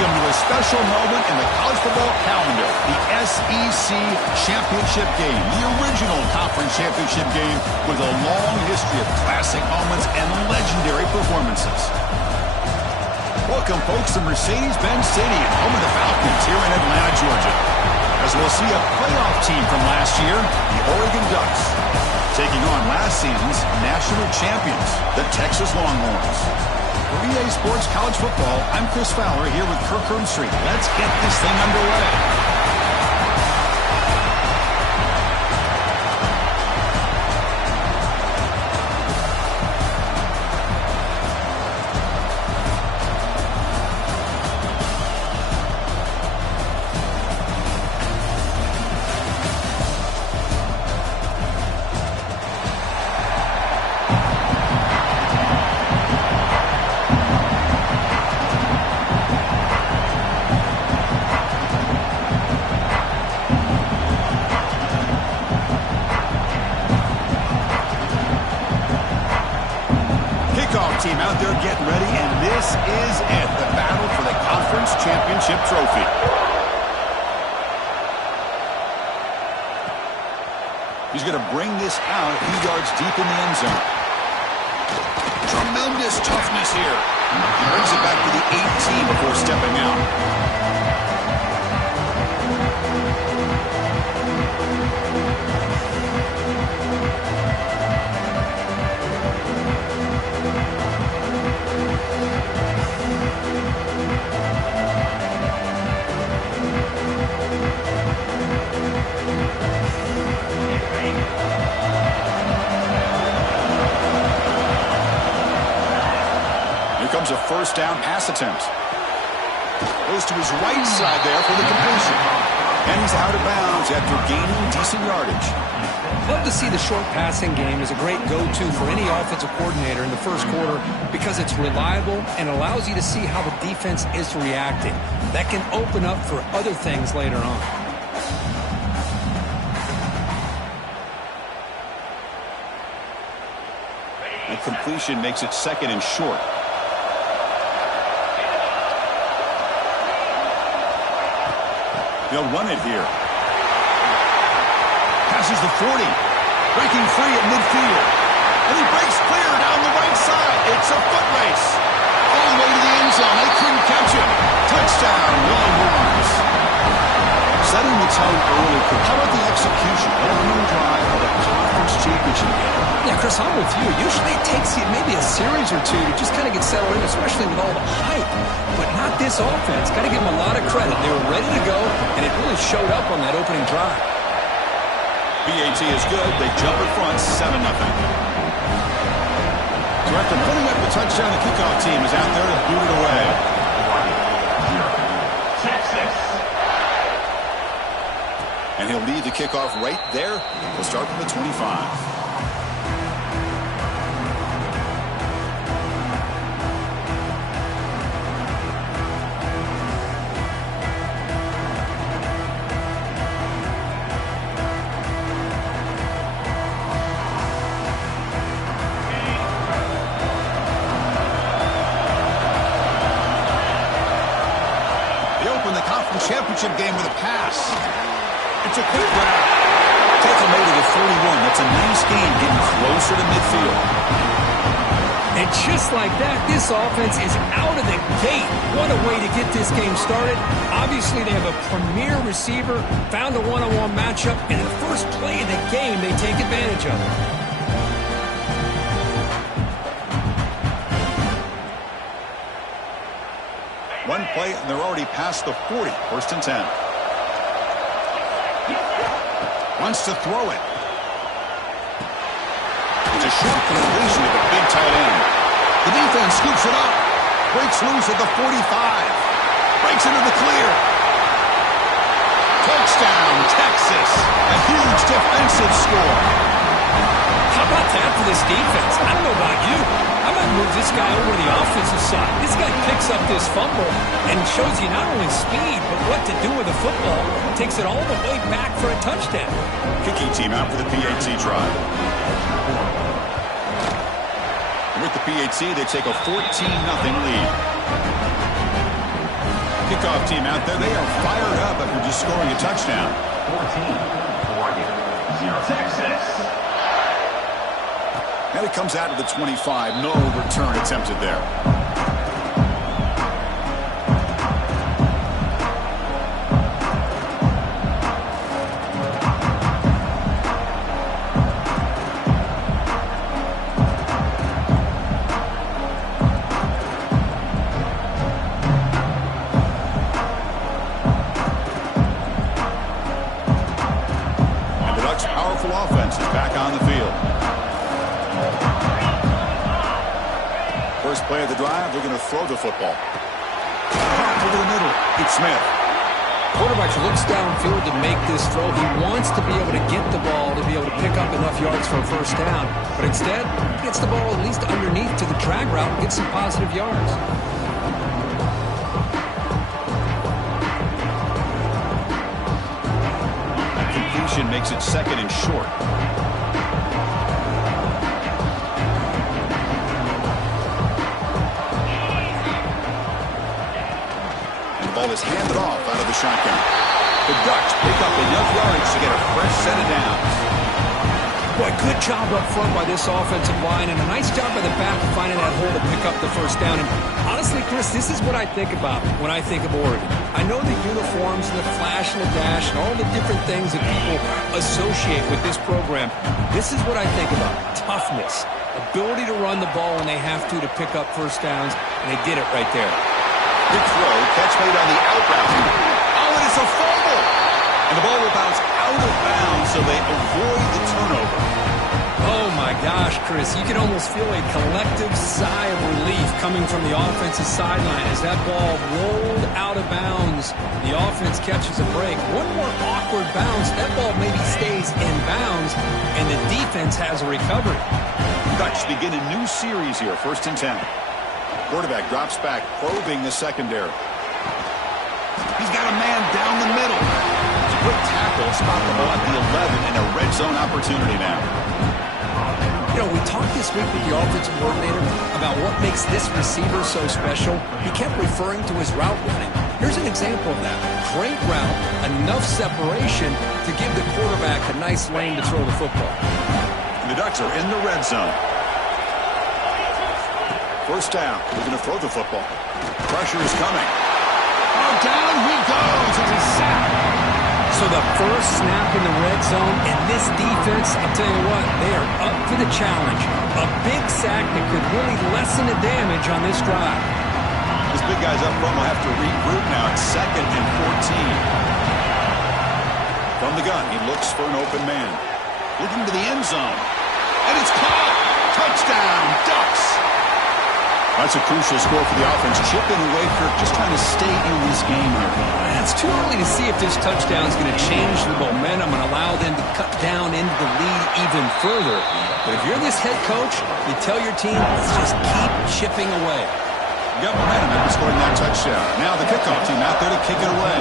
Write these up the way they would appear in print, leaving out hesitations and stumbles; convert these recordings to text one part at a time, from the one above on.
Welcome to a special moment in the college football calendar, the SEC Championship Game, the original conference championship game with a long history of classic moments and legendary performances. Welcome, folks, to Mercedes-Benz Stadium, home of the Falcons here in Atlanta, Georgia, as we'll see a playoff team from last year, the Oregon Ducks, taking on last season's national champions, the Texas Longhorns. For EA Sports College Football, I'm Chris Fowler here with Kirk Herbstreit. Let's get this thing underway. Team out there getting ready, and this is it, the battle for the conference championship trophy. He's going to bring this out a few yards deep in the end zone. Tremendous toughness here. He brings it back to the 18 before stepping out. Comes a first down pass attempt. Goes to his right side there for the completion. And he's out of bounds after gaining decent yardage. Love to see the short passing game as a great go-to for any offensive coordinator in the first quarter because it's reliable and allows you to see how the defense is reacting. That can open up for other things later on. That completion makes it second and short. They'll run it here. Passes the 40. Breaking free at midfield. And he breaks clear down the right side. It's a foot race. All the way to the end zone. They couldn't catch him. Touchdown, Longhorns. Setting the tone early. How about the execution? Opening drive of the conference championship game. Yeah, Chris, I'm with you. Usually it takes you maybe a series or two to just kind of get settled in, especially with all the hype. But not this offense. Got to give them a lot of credit. They were ready to go, and it really showed up on that opening drive. BAT is good. They jump in front, 7-0. So after putting up the touchdown, the kickoff team is out there to boot it away. And he'll lead the kickoff right there. He'll start from the 25. Championship game with a pass. It's a quick route. Taken away to the 41. That's a nice gain, getting closer to midfield. And just like that, this offense is out of the gate. What a way to get this game started. Obviously, they have a premier receiver, found a one-on-one matchup, and in the first play of the game, they take advantage of it. One play, and they're already past the 40. First and 10. Wants to throw it. It's a short completion to the big tight end. The defense scoops it up. Breaks loose at the 45. Breaks into the clear. Touchdown, Texas. A huge defensive score. How about that for this defense? I don't know about you. I might move this guy over to the offensive side. This guy picks up this fumble and shows you not only speed, but what to do with the football. Takes it all the way back for a touchdown. Kicking team out for the PAT try. With the PAT, they take a 14-0 lead. kickoff team out there. They are fired up after just scoring a touchdown. 14, Oregon, 0 Texas. And it comes out to the 25. No return attempted there. Offense is back on the field. First play of the drive, they're going to throw the football. Over the middle, it's Smith. Quarterback looks downfield to make this throw. He wants to be able to get the ball to be able to pick up enough yards for a first down. But instead, he gets the ball at least underneath to the drag route and gets some positive yards. Makes it second and short. And the ball is handed off out of the shotgun. The Ducks pick up enough yardage to get a fresh set of downs. Boy, good job up front by this offensive line, and a nice job by the back finding that hole to pick up the first down. And honestly, Chris, this is what I think about when I think of Oregon. I know the uniforms and the flash and the dash and all the different things that people associate with this program. This is what I think about. Toughness. Ability to run the ball when they have to pick up first downs, and they did it right there. Big throw, catch made on the out route. Oh, and it's a fumble! And the ball will bounce out of bounds, so they avoid the turnover. Oh, my gosh, Chris. You can almost feel a collective sigh of relief coming from the offensive sideline as that ball rolled out of bounds. The offense catches a break. One more awkward bounce. That ball maybe stays in bounds, and the defense has a recovery. Ducks begin a new series here, 1st and 10. Quarterback drops back, probing the secondary. He's got a man down the middle. It's a quick tackle, spot the ball at the 11, and a red zone opportunity now. You know, we talked this week with the offensive coordinator about what makes this receiver so special. He kept referring to his route running. Here's an example of that. Great route, enough separation to give the quarterback a nice lane to throw the football. And the Ducks are in the red zone. First down. They're going to throw the football. Pressure is coming. Oh, down he goes. It's a sack. So the first snap in the red zone, and this defense, I'll tell you what, they are up for the challenge. A big sack that could really lessen the damage on this drive. This big guy's up front will have to regroup now. It's 2nd and 14. From the gun, he looks for an open man. Looking to the end zone. And it's caught. Touchdown, Ducks. That's a crucial score for the offense. Chipping away, Kirk, just trying to stay in this game here. It's too early to see if this touchdown is going to change the momentum and allow them to cut down into the lead even further. But if you're this head coach, you tell your team, just keep chipping away. You got momentum after scoring that touchdown. Now the kickoff team out there to kick it away.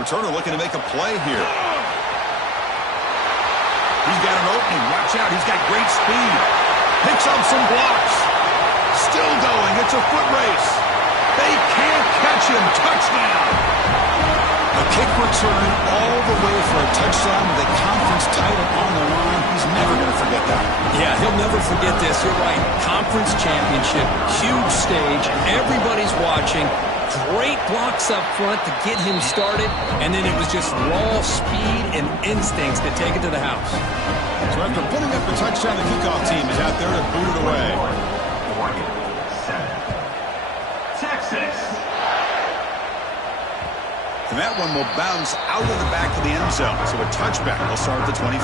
Returner looking to make a play here. He's got an opening. Watch out. He's got great speed. Picks up some blocks. Still going. It's a foot race. They can't catch him. Touchdown. A kick return all the way for a touchdown with a conference title on the line. He's never going to forget that. Yeah, he'll never forget this. You're right. Conference championship. Huge stage. Everybody's watching. Great blocks up front to get him started, and then it was just raw speed and instincts to take it to the house. So after putting up the touchdown, the kickoff team is out there to boot it away. Oregon, 7. Texas. And that one will bounce out of the back of the end zone. So a touchback will start at the 25.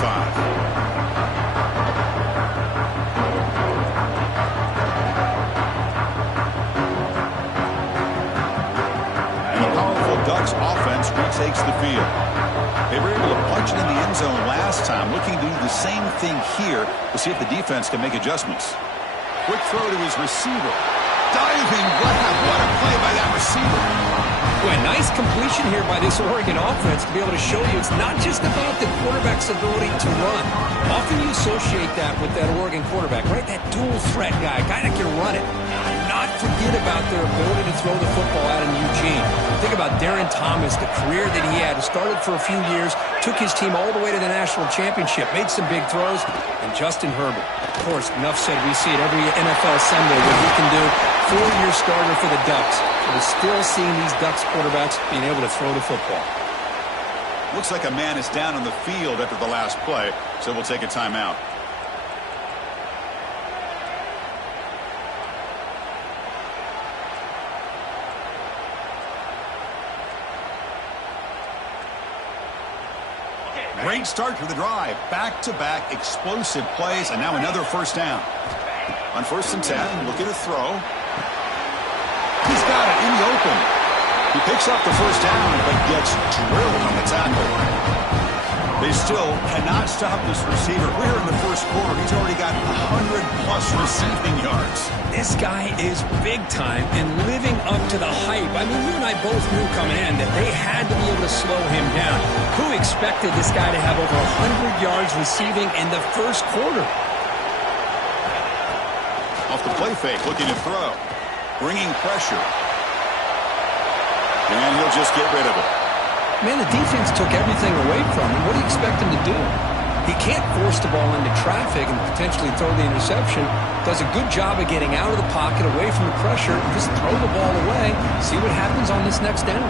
Ducks offense retakes the field. They were able to punch it in the end zone last time, looking to do the same thing here to see if the defense can make adjustments. Quick throw to his receiver. Diving grab. What a play by that receiver. Boy, nice completion here by this Oregon offense to be able to show you it's not just about the quarterback's ability to run. Often you associate that with that Oregon quarterback, right? That dual threat guy that can run it. Not forget about their ability to throw the football out in Eugene. Think about Darren Thomas, the career that he had. Started for a few years, took his team all the way to the national championship, made some big throws, and Justin Herbert. Of course, enough said, we see it every NFL Sunday what he can do. 4-year starter for the Ducks. We're still seeing these Ducks quarterbacks being able to throw the football. Looks like a man is down on the field after the last play, so we'll take a timeout. Great start to the drive. Back-to-back explosive plays, and now another first down. On 1st and 10, looking to throw. He's got it in the open. He picks up the first down, but gets drilled on the tackle. They still cannot stop this receiver. We're in the first quarter. He's already got 100-plus receiving yards. This guy is big time and living up to the hype. I mean, you and I both knew coming in that they had to be able to slow him down. Who expected this guy to have over 100 yards receiving in the first quarter? Off the play fake, looking to throw. Bringing pressure. And he'll just get rid of it. Man, the defense took everything away from him. What do you expect him to do? He can't force the ball into traffic and potentially throw the interception. Does a good job of getting out of the pocket, away from the pressure, and just throw the ball away. See what happens on this next down.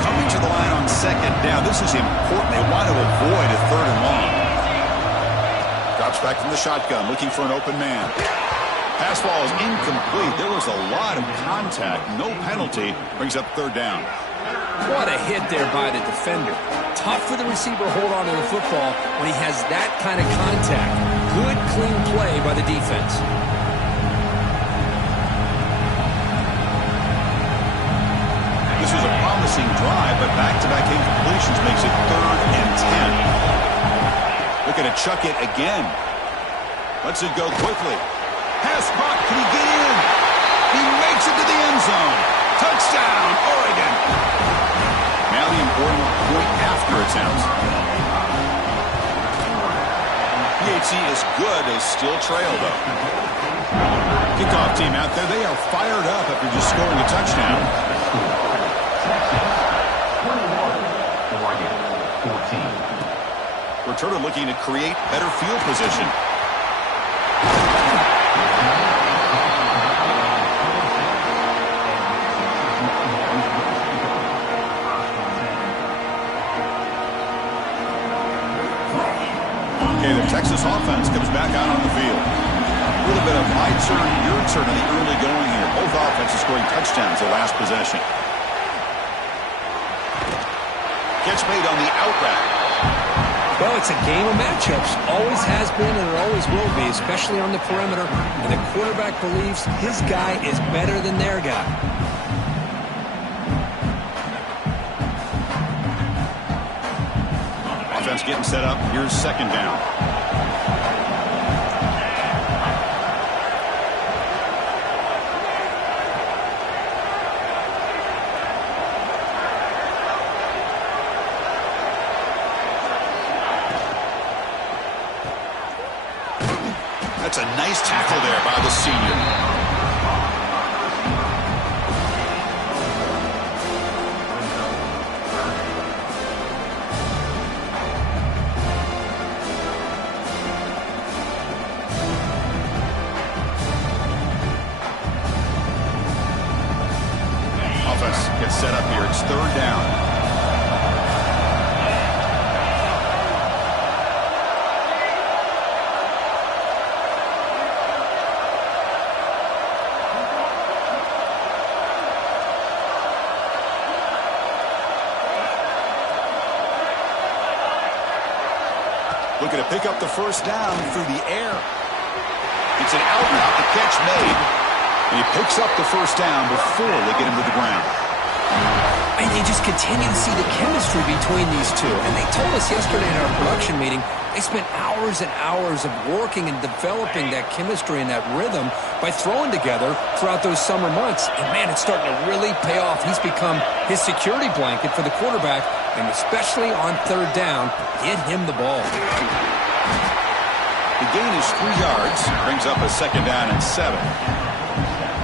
Coming to the line on 2nd down. This is important. They want to avoid a 3rd and long. Drops back from the shotgun, looking for an open man. Pass ball is incomplete. There was a lot of contact. No penalty. Brings up 3rd down. What a hit there by the defender. Tough for the receiver to hold on to the football when he has that kind of contact. Good, clean play by the defense. This was a promising drive, but back-to-back incompletions makes it 3rd and 10. Looking to chuck it again. Lets it go quickly. Pass caught. Can he get in? He makes it to the end zone. Touchdown, Oregon. Now the important point-after attempt. PHC is good. They still trail, though. Kickoff team out there. They are fired up after just scoring a touchdown. 21, Oregon, 14. Returner looking to create better field position. Okay, the Texas offense comes back out on the field. A little bit of my turn, your turn in the early going here. Both offenses scoring touchdowns the last possession. Catch made on the out route. Well, it's a game of matchups. Always has been and it always will be, especially on the perimeter. And the quarterback believes his guy is better than their guy. Offense getting set up. Here's 2nd down. That's a nice tackle there by the senior. Gets set up here. It's 3rd down. Looking to pick up the first down through the air. It's an out route. The catch made. And he picks up the first down before they get him to the ground. And you just continue to see the chemistry between these two. And they told us yesterday in our production meeting, they spent hours and hours of working and developing that chemistry and that rhythm by throwing together throughout those summer months. And, man, it's starting to really pay off. He's become his security blanket for the quarterback, and especially on third down, get him the ball. The gain is 3 yards, brings up a second down and 7.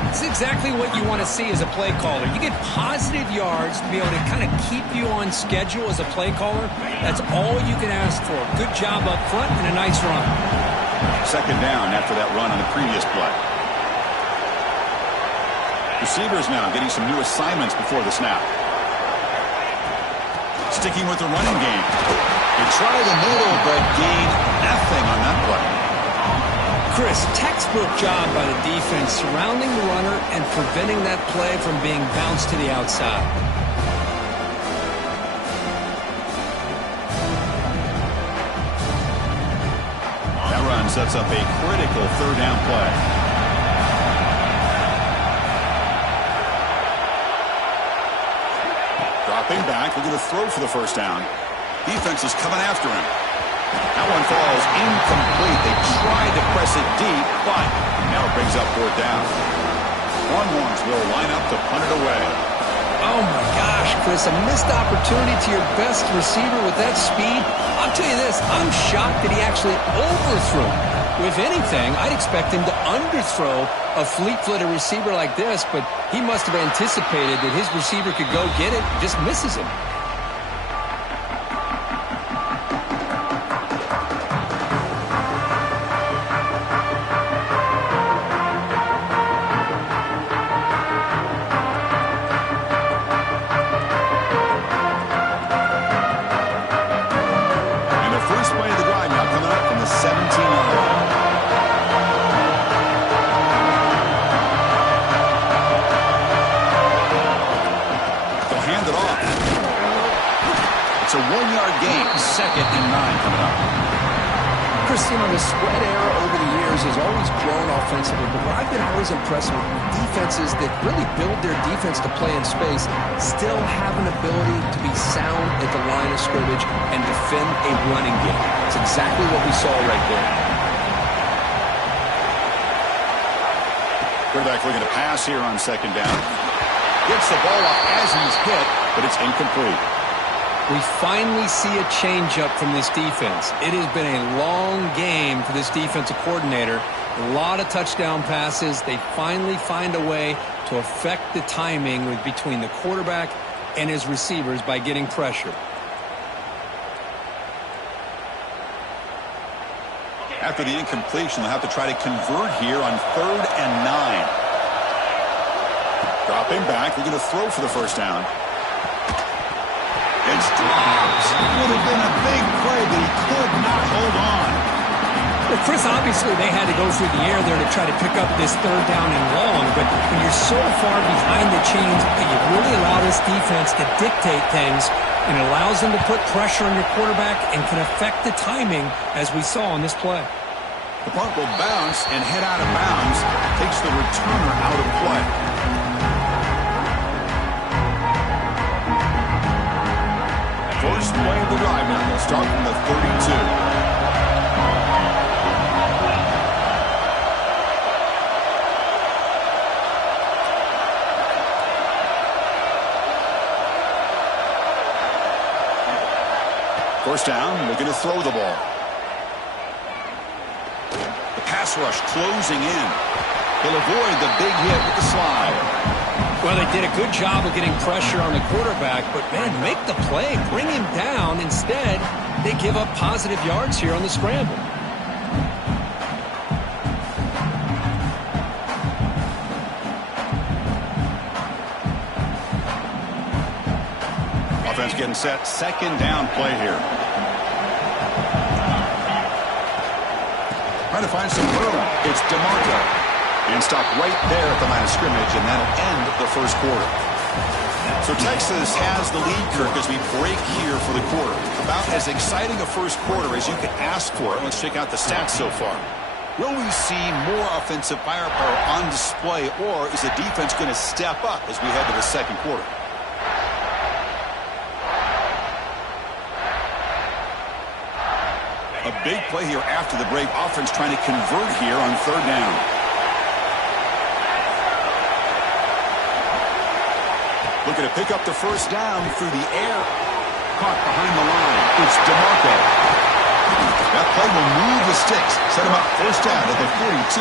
It's exactly what you want to see as a play caller. You get positive yards to be able to kind of keep you on schedule as a play caller. That's all you can ask for. Good job up front and a nice run. Second down after that run on the previous play. Receivers now getting some new assignments before the snap. Sticking with the running game. They try the middle, but gain nothing on that play. Chris, textbook job by the defense surrounding the runner and preventing that play from being bounced to the outside. That run sets up a critical third down play. Dropping back, looking to throw for the first down. Defense is coming after him. That one falls incomplete. They tried to press it deep, but now it brings up fourth down. Longhorns will line up to punt it away. Oh, my gosh, Chris, a missed opportunity to your best receiver with that speed. I'll tell you this, I'm shocked that he actually overthrew. If anything, I'd expect him to underthrow a fleet-footed receiver like this, but he must have anticipated that his receiver could go get it, just misses him. It's a 1-yard gain, 2nd and 9 coming up. Chris, the spread era over the years has always grown offensively, but what I've been always impressed with defenses that really build their defense to play in space still have an ability to be sound at the line of scrimmage and defend a running game. It's exactly what we saw right there. Quarterback looking to pass here on second down. Gets the ball up as he's hit, but it's incomplete. We finally see a changeup from this defense. It has been a long game for this defensive coordinator. A lot of touchdown passes. They finally find a way to affect the timing between the quarterback and his receivers by getting pressure. After the incompletion, they'll have to try to convert here on 3rd and 9. Dropping back, looking to throw for the first down. It's dropped. Would have been a big play, but he could not hold on. Well, Chris, obviously they had to go through the air there to try to pick up this third down and long, but when you're so far behind the chains, you really allow this defense to dictate things, and it allows them to put pressure on your quarterback and can affect the timing, as we saw on this play. The punt will bounce and head out of bounds. Takes the returner out of play. First play of the drive now. They'll start from the 32. First down, looking to throw the ball. The pass rush closing in. He'll avoid the big hit with the slide. Well, they did a good job of getting pressure on the quarterback, but, man, make the play. Bring him down. Instead, they give up positive yards here on the scramble. Offense getting set. Second down play here. Trying to find some room. It's DeMarco. And stop right there at the line of scrimmage, and that'll end the first quarter. So Texas has the lead, Kirk, as we break here for the quarter. About as exciting a first quarter as you could ask for. Let's check out the stats so far. Will we see more offensive firepower on display, or is the defense going to step up as we head to the second quarter? A big play here after the break. Offense trying to convert here on third down. Looking to pick up the first down through the air. Caught behind the line. It's DeMarco. That play will move the sticks. Set him up first down at the 42.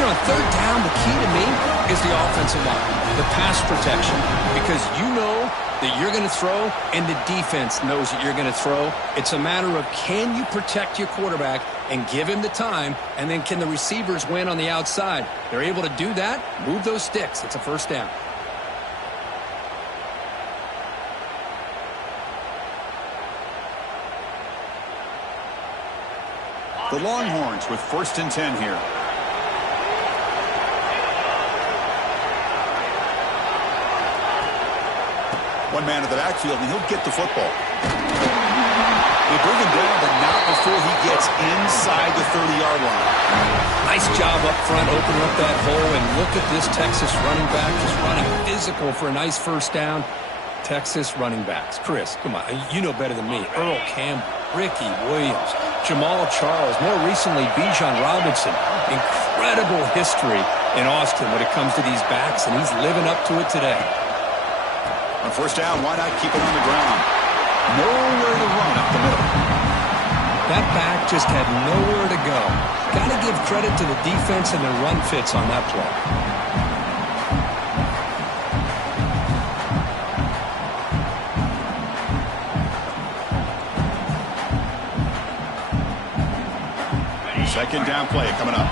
You know, third down, the key to me is the offensive line, the pass protection, because you know that you're going to throw and the defense knows that you're going to throw. It's a matter of can you protect your quarterback and give him the time, and then can the receivers win on the outside? They're able to do that, move those sticks. It's a first down. The Longhorns with 1st and 10 here. One man in the backfield, and he'll get the football. They bring him down, but not before he gets inside the 30-yard line. Nice job up front, opening up that hole, and look at this Texas running back just running physical for a nice first down. Texas running backs. Chris, come on, you know better than me. Earl Campbell, Ricky Williams, Jamal Charles, more recently Bijan Robinson. Incredible history in Austin when it comes to these backs, and he's living up to it today. On first down, why not keep it on the ground? Nowhere to run up the middle. That back just had nowhere to go. Got to give credit to the defense and their run fits on that play. Second down play coming up.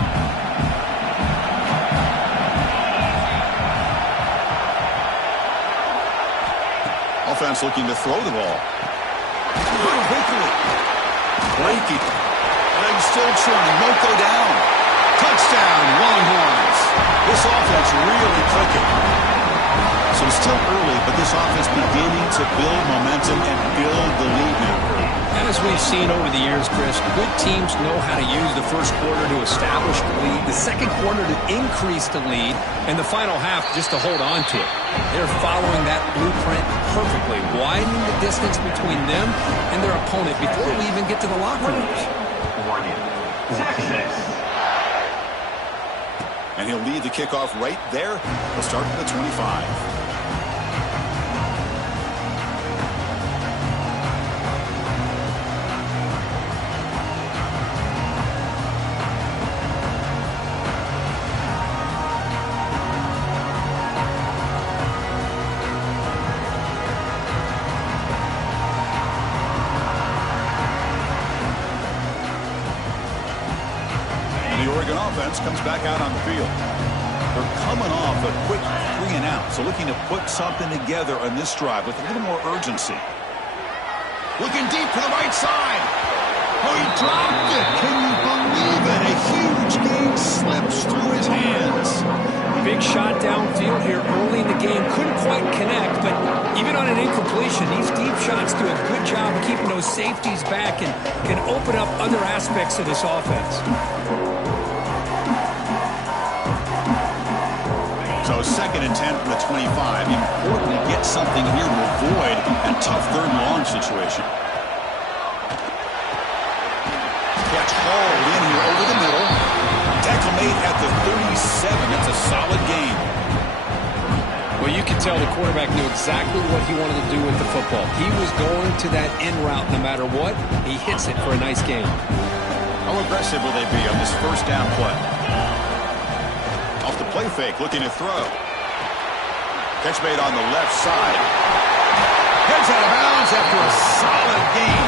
Offense looking to throw the ball. Blakey. Legs still churning. Won't go down. Touchdown, Longhorns. This offense really clicking. So still early, but this offense beginning to build momentum and build the lead now. As we've seen over the years, Chris, good teams know how to use the first quarter to establish the lead, the second quarter to increase the lead, and the final half just to hold on to it. They're following that blueprint perfectly, widening the distance between them and their opponent before we even get to the locker rooms. And he'll lead the kickoff right there. He'll start at the 25. Comes back out on the field. They're coming off a quick 3 and out, so looking to put something together on this drive with a little more urgency. Looking deep to the right side. Oh, he dropped it. Can you believe it? A huge game slips through his hands. Big shot downfield here early in the game. Couldn't quite connect, but even on an incompletion, these deep shots do a good job of keeping those safeties back and can open up other aspects of this offense. So 2nd and 10 from the 25. Important to get something here to avoid that tough third and long situation. Catch hauled in here over the middle. Tackle made at the 37. That's a solid gain. Well, you can tell the quarterback knew exactly what he wanted to do with the football. He was going to that in route no matter what. He hits it for a nice gain. How aggressive will they be on this first down play? Off the play fake, looking to throw. Catch made on the left side. Heads out of bounds after a solid gain.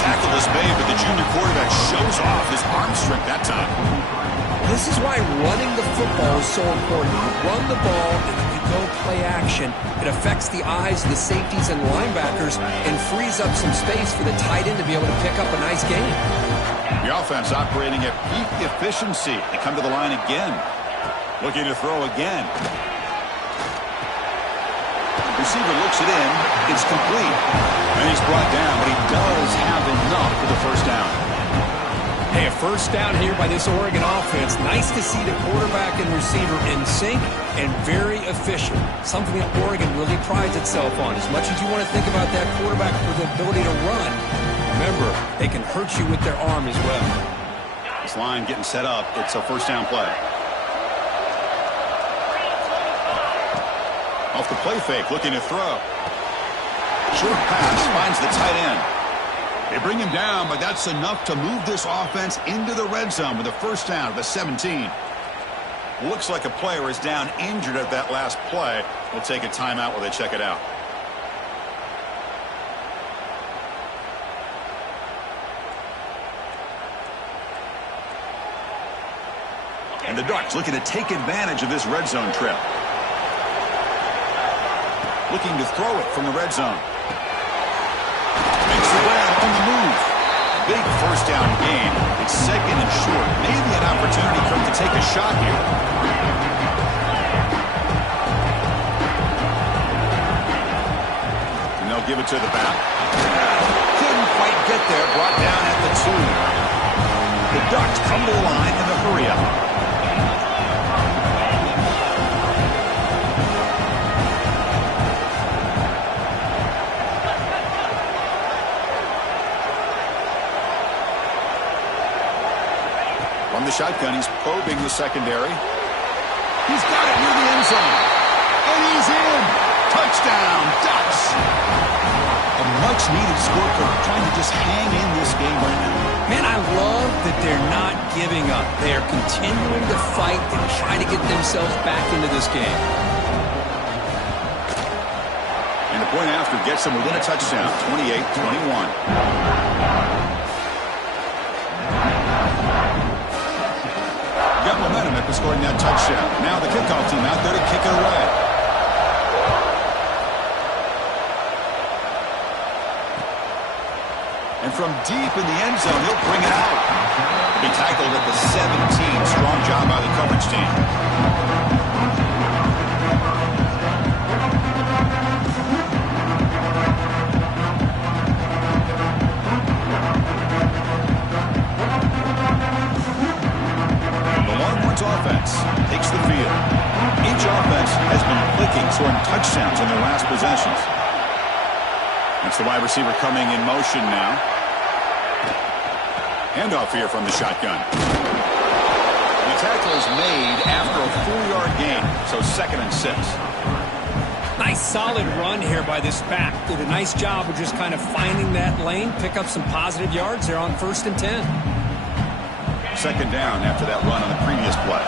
Tackle is made, but the junior quarterback shows off his arm strength that time. This is why running the football is so important. You run the ball, and if you go play action, it affects the eyes of the safeties and linebackers and frees up some space for the tight end to be able to pick up a nice gain. The offense operating at peak efficiency. They come to the line again. Looking to throw again. Receiver looks it in. It's complete. And he's brought down, but he does have enough for the first down. Hey, a first down here by this Oregon offense. Nice to see the quarterback and receiver in sync and very efficient. Something that Oregon really prides itself on. As much as you want to think about that quarterback with the ability to run, Remember, they can hurt you with their arm as well. This line getting set up. It's a first down play. Off the play fake, looking to throw. Short pass finds the tight end. They bring him down, but that's enough to move this offense into the red zone with a first down at the 17. Looks like a player is down injured at that last play. We'll take a timeout while they check it out. And the Ducks looking to take advantage of this red zone trip. Looking to throw it from the red zone. Makes the grab on the move. Big first down gain. It's second and short. Maybe an opportunity for him to take a shot here. And they'll give it to the back. Couldn't quite get there. Brought down at the 2. The Ducks come to the line in the hurry up. From the shotgun, he's probing the secondary. He's got it near the end zone. And he's in. Touchdown, Ducks. A much-needed scorecard, trying to just hang in this game right now. Man, I love that they're not giving up. They are continuing to fight and try to get themselves back into this game. And the point after gets them within a touchdown, 28-21. Got momentum after scoring that touchdown. Now the kickoff team out there to kick it away. And from deep in the end zone, he'll bring it out. He'll be tackled at the 17. Strong job by the coverage team. Offense takes the field. Each offense has been clicking, scoring touchdowns in their last possessions. That's the wide receiver coming in motion now. Handoff here from the shotgun. The tackle is made after a 4-yard gain, so 2nd and 6. Nice solid run here by this back. Did a nice job of just kind of finding that lane, pick up some positive yards there on 1st and 10. 2nd down after that run on the previous play.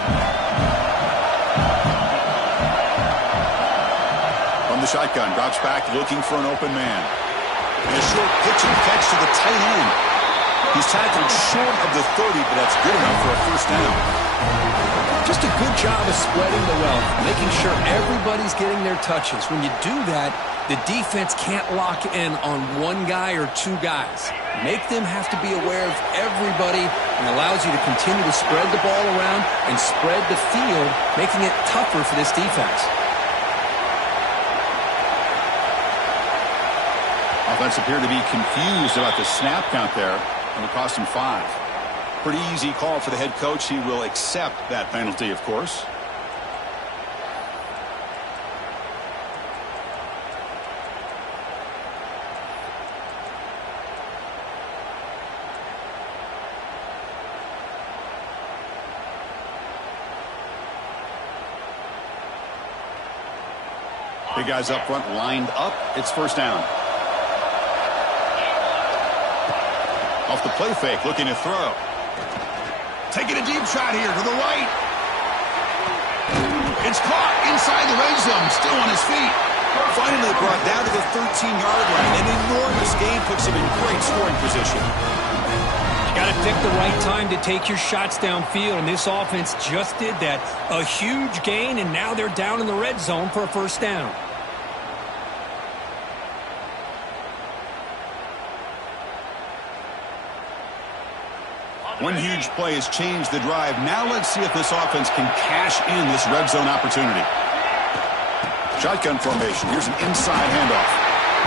From the shotgun, drops back looking for an open man. And a short pitch and catch to the tight end. He's tackled short of the 30, but that's good enough for a first down. Just a good job of spreading the wealth, making sure everybody's getting their touches. When you do that, the defense can't lock in on one guy or two guys. Make them have to be aware of everybody, and allows you to continue to spread the ball around and spread the field, making it tougher for this defense. Offense appeared to be confused about the snap count there, and it cost him 5. Pretty easy call for the head coach. He will accept that penalty, of course. Big guys up front lined up. It's first down. Off the play fake, looking to throw. Taking a deep shot here to the right. It's caught inside the red zone, still on his feet. Finally brought down to the 13-yard line. An enormous gain puts him in great scoring position. You got to pick the right time to take your shots downfield, and this offense just did that. A huge gain, and now they're down in the red zone for a first down. One huge play has changed the drive. Now let's see if this offense can cash in this red zone opportunity. Shotgun formation. Here's an inside handoff.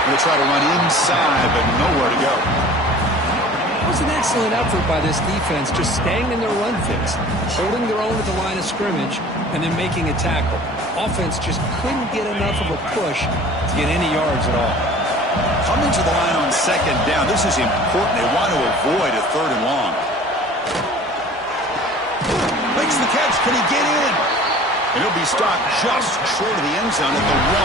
Going to try to run inside, but nowhere to go. It was an excellent effort by this defense, just staying in their run fits, holding their own at the line of scrimmage, and then making a tackle. Offense just couldn't get enough of a push to get any yards at all. Coming to the line on second down. This is important. They want to avoid a third and long. Makes the catch. Can he get in? And he'll be stopped just short of the end zone at the 1.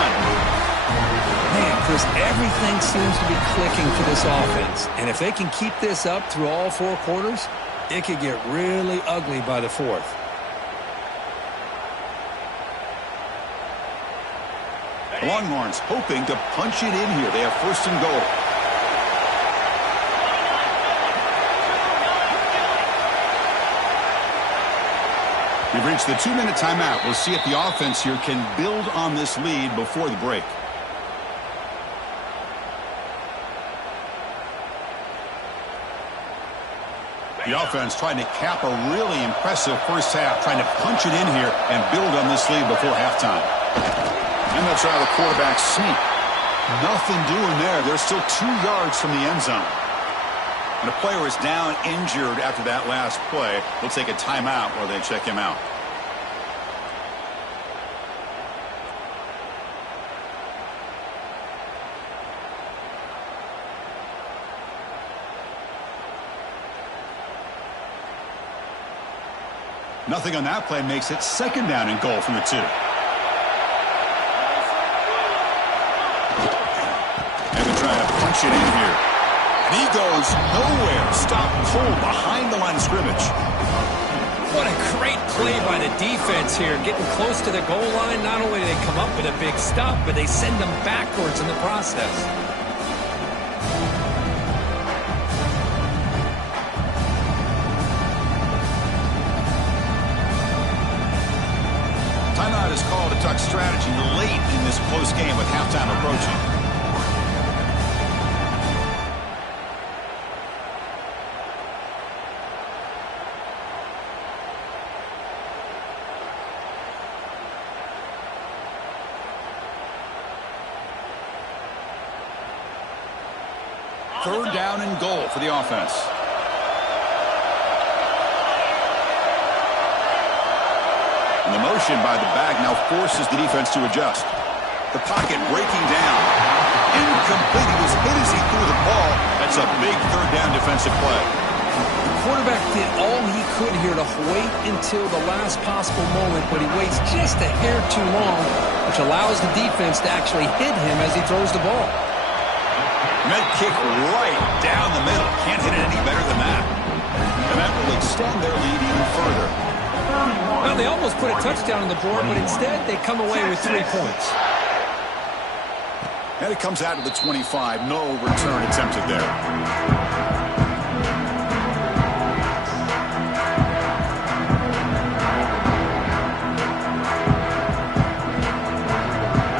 Man, Chris, everything seems to be clicking for this offense. And if they can keep this up through all 4 quarters, it could get really ugly by the 4th. The Longhorns hoping to punch it in here. They have first and goal. We've reached the 2-minute timeout. We'll see if the offense here can build on this lead before the break. The offense trying to cap a really impressive first half, trying to punch it in here and build on this lead before halftime. And they'll try the quarterback sneak. Nothing doing there. They're still 2 yards from the end zone. And the player is down injured after that last play. They'll take a timeout while they check him out. Nothing on that play makes it second down and goal from the 2. And they're trying to punch it in here. And he goes nowhere. Stop cold behind the line of scrimmage. What a great play by the defense here. Getting close to the goal line, not only do they come up with a big stop, but they send them backwards in the process. Timeout is called to tuck strategy late in this close game with halftime approaching. Third down and goal for the offense. And the motion by the back now forces the defense to adjust. The pocket breaking down. Incomplete. He was hit as he threw the ball. That's a big third down defensive play. The quarterback did all he could here to wait until the last possible moment, but he waits just a hair too long, which allows the defense to actually hit him as he throws the ball. And that kick right down the middle. Can't hit it any better than that. And that will extend their lead even further. Well, they almost put a touchdown on the board, but instead they come away with 3 points. And it comes out to the 25. No return attempted there.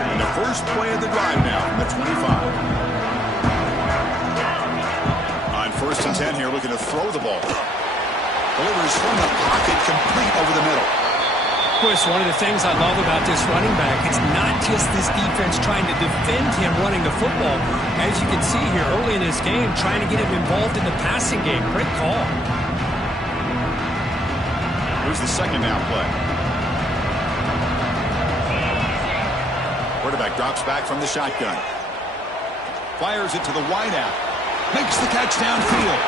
And the first play of the drive now from the 25. First and 10 here, looking to throw the ball. Delivers from the pocket, complete over the middle. Chris, one of the things I love about this running back, it's not just this defense trying to defend him running the football. As you can see here early in this game, trying to get him involved in the passing game. Great call. Here's the second down play. Quarterback drops back from the shotgun. Fires it to the wideout. Makes the catch downfield.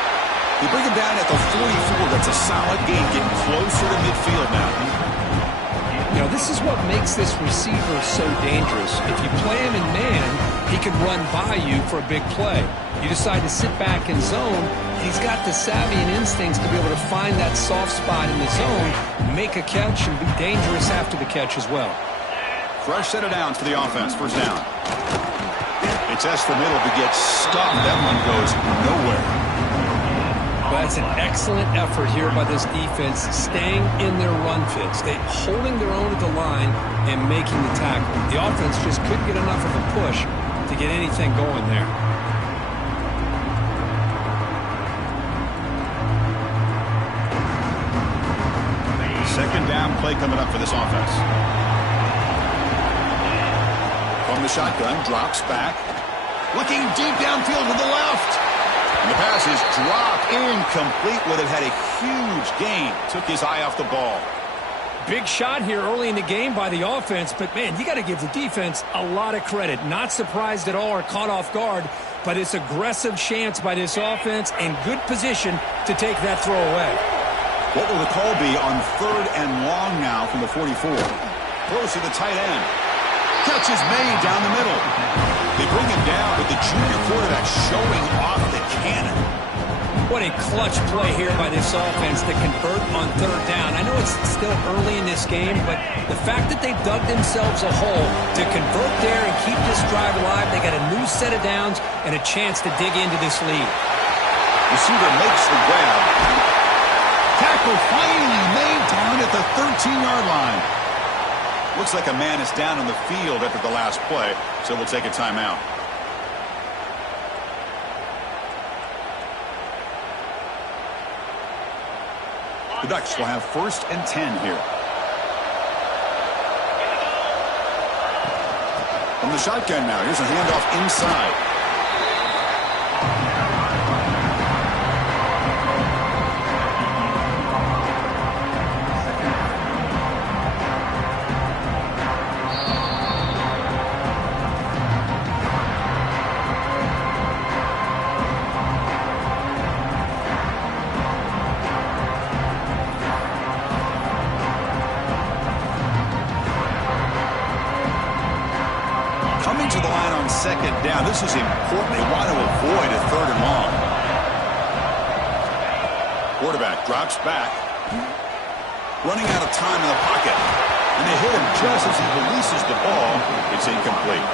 They bring him down at the 44. That's a solid gain, getting closer to midfield now. You know, this is what makes this receiver so dangerous. If you play him in man, he could run by you for a big play. You decide to sit back in zone, he's got the savvy and instincts to be able to find that soft spot in the zone, make a catch, and be dangerous after the catch as well. Fresh set of downs for the offense. First down. They test the middle to get stopped. That one goes nowhere. But that's an excellent effort here by this defense, staying in their run fits. They holding their own at the line and making the tackle. The offense just couldn't get enough of a push to get anything going there. Second down play coming up for this offense. From the shotgun, drops back. Looking deep downfield to the left. And the pass is dropped incomplete. Would have had a huge gain. Took his eye off the ball. Big shot here early in the game by the offense, but, man, you got to give the defense a lot of credit. Not surprised at all or caught off guard, but it's aggressive chance by this offense in good position to take that throw away. What will the call be on 3rd and long now from the 44? Throws to the tight end. Catch is made down the middle. They bring him down, but the junior quarterback showing off the cannon. What a clutch play here by this offense to convert on 3rd down. I know it's still early in this game, but the fact that they've dug themselves a hole to convert there and keep this drive alive, they got a new set of downs and a chance to dig into this lead. Receiver makes the grab. Tackle finally made down at the 13-yard line. Looks like a man is down on the field after the last play, so we'll take a timeout. The Ducks will have 1st and 10 here. From the shotgun now, here's a handoff inside. Coming to the line on 2nd down. This is important. They want to avoid a 3rd and long. Quarterback drops back. Running out of time in the pocket. And they hit him just as he releases the ball. It's incomplete.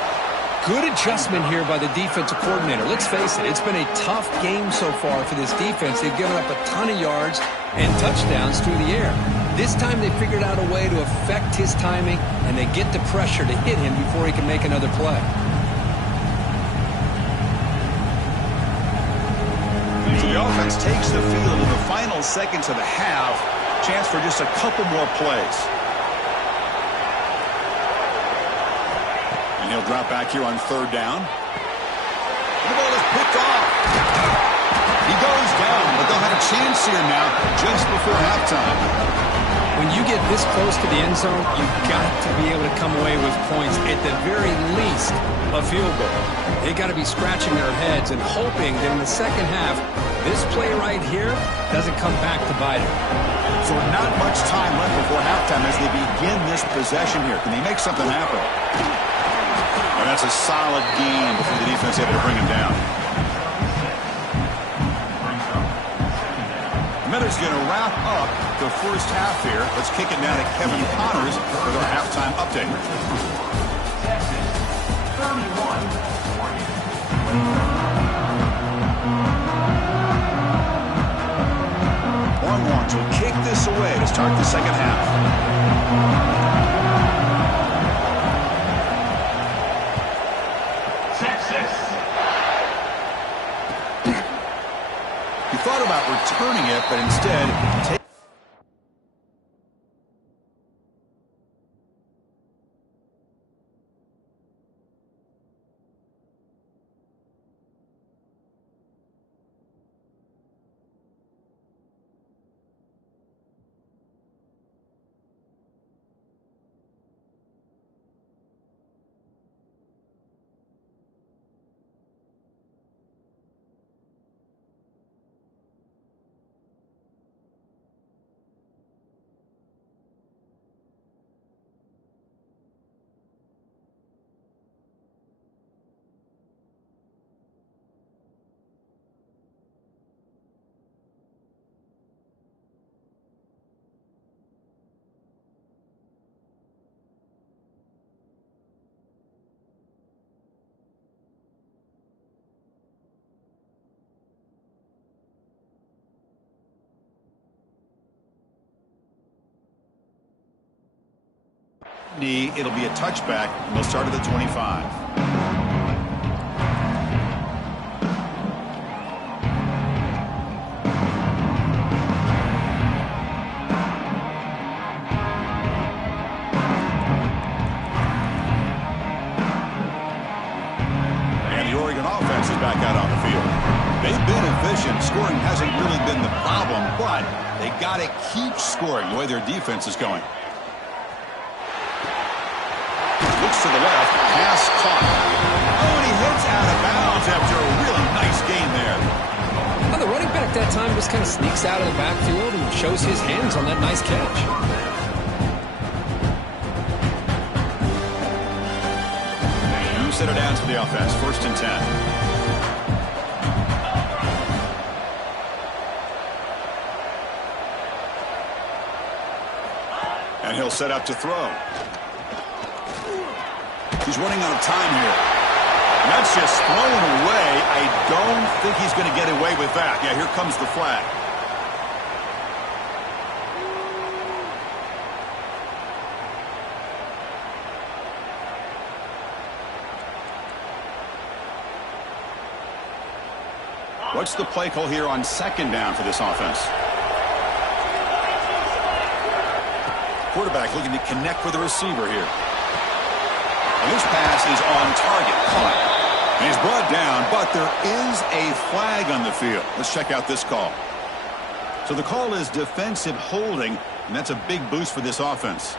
Good adjustment here by the defensive coordinator. Let's face it, it's been a tough game so far for this defense. They've given up a ton of yards and touchdowns through the air. This time they figured out a way to affect his timing, and they get the pressure to hit him before he can make another play. So the offense takes the field in the final seconds of the half. Chance for just a couple more plays. And he'll drop back here on 3rd down. The ball is picked off. He goes down, but they'll have a chance here now just before halftime. When you get this close to the end zone, you've got to be able to come away with points, at the very least, a field goal. They got to be scratching their heads and hoping that in the second half, this play right here doesn't come back to bite them. So not much time left before halftime as they begin this possession here. Can they make something happen? And that's a solid gain before the defense able to bring him down. Miller's going to wrap up the first half here. Let's kick it down to Kevin Connors with our halftime update. Longhorns will kick this away to start the second half. He thought about returning it, but instead it'll be a touchback, and they'll start at the 25. And the Oregon offense is back out on the field. They've been efficient. Scoring hasn't really been the problem, but they got to keep scoring the way their defense is going. looks to the left. Pass caught. Oh, and he heads out of bounds after a really nice gain there. Well, the running back that time just kind of sneaks out of the backfield and shows his hands on that nice catch. Set her down to the offense. 1st and 10. And he'll set up to throw. He's running out of time here. And that's just thrown away. I don't think he's going to get away with that. Yeah, here comes the flag. What's the play call here on 2nd down for this offense? Quarterback looking to connect with the receiver here. And this pass is on target. Caught. And he's brought down, but there is a flag on the field. Let's check out this call. So the call is defensive holding, and that's a big boost for this offense.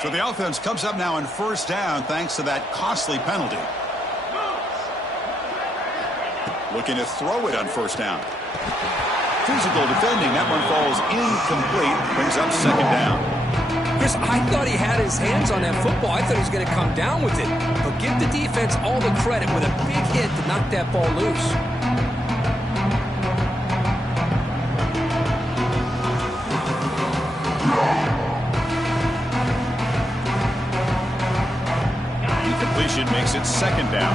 So the offense comes up now on 1st down thanks to that costly penalty. Looking to throw it on 1st down. Physical defending. That one falls incomplete. Brings up 2nd down. Chris, I thought he had his hands on that football. I thought he was going to come down with it. But give the defense all the credit with a big hit to knock that ball loose. Makes it 2nd down.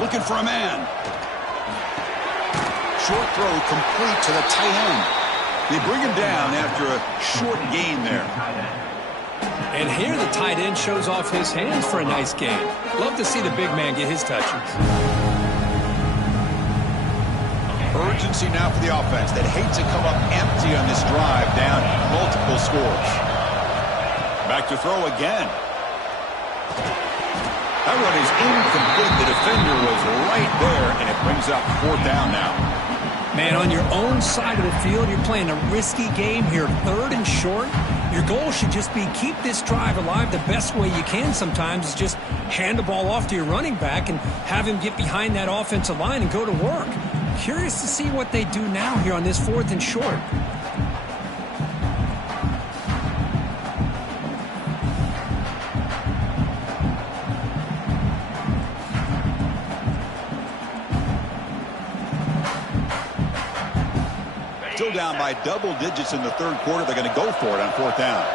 Looking for a man. Short throw complete to the tight end. They bring him down after a short gain there. And here the tight end shows off his hands for a nice gain. Love to see the big man get his touches. Urgency now for the offense that hates to come up empty on this drive, down multiple scores. Back to throw again. That one is incomplete. The defender was right there, and it brings up 4th down now. Man, on your own side of the field, you're playing a risky game here, 3rd and short. Your goal should just be keep this drive alive the best way you can sometimes is just hand the ball off to your running back and have him get behind that offensive line and go to work. Curious to see what they do now here on this 4th and short. Still down by double digits in the 3rd quarter. They're going to go for it on 4th down.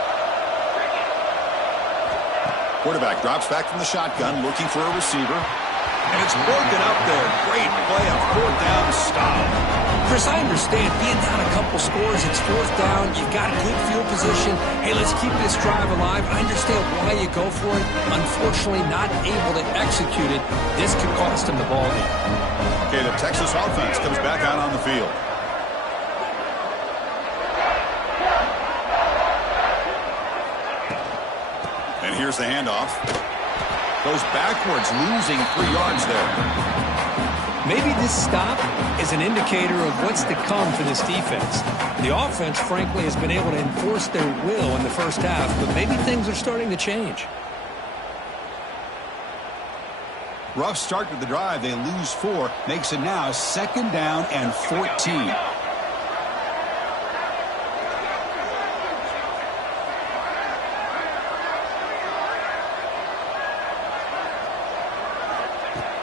Quarterback drops back from the shotgun, looking for a receiver. And it's broken up there. Great play, a 4th down stop. Chris, I understand being down a couple scores, it's 4th down, you've got a good field position. Hey, let's keep this drive alive. I understand why you go for it. Unfortunately, not able to execute it. This could cost him the ball game. Okay, the Texas offense comes back out on the field. And here's the handoff. Goes backwards, losing 3 yards there. Maybe this stop is an indicator of what's to come for this defense. The offense, frankly, has been able to enforce their will in the 1st half, but maybe things are starting to change. Rough start to the drive. They lose 4. Makes it now 2nd down and 14.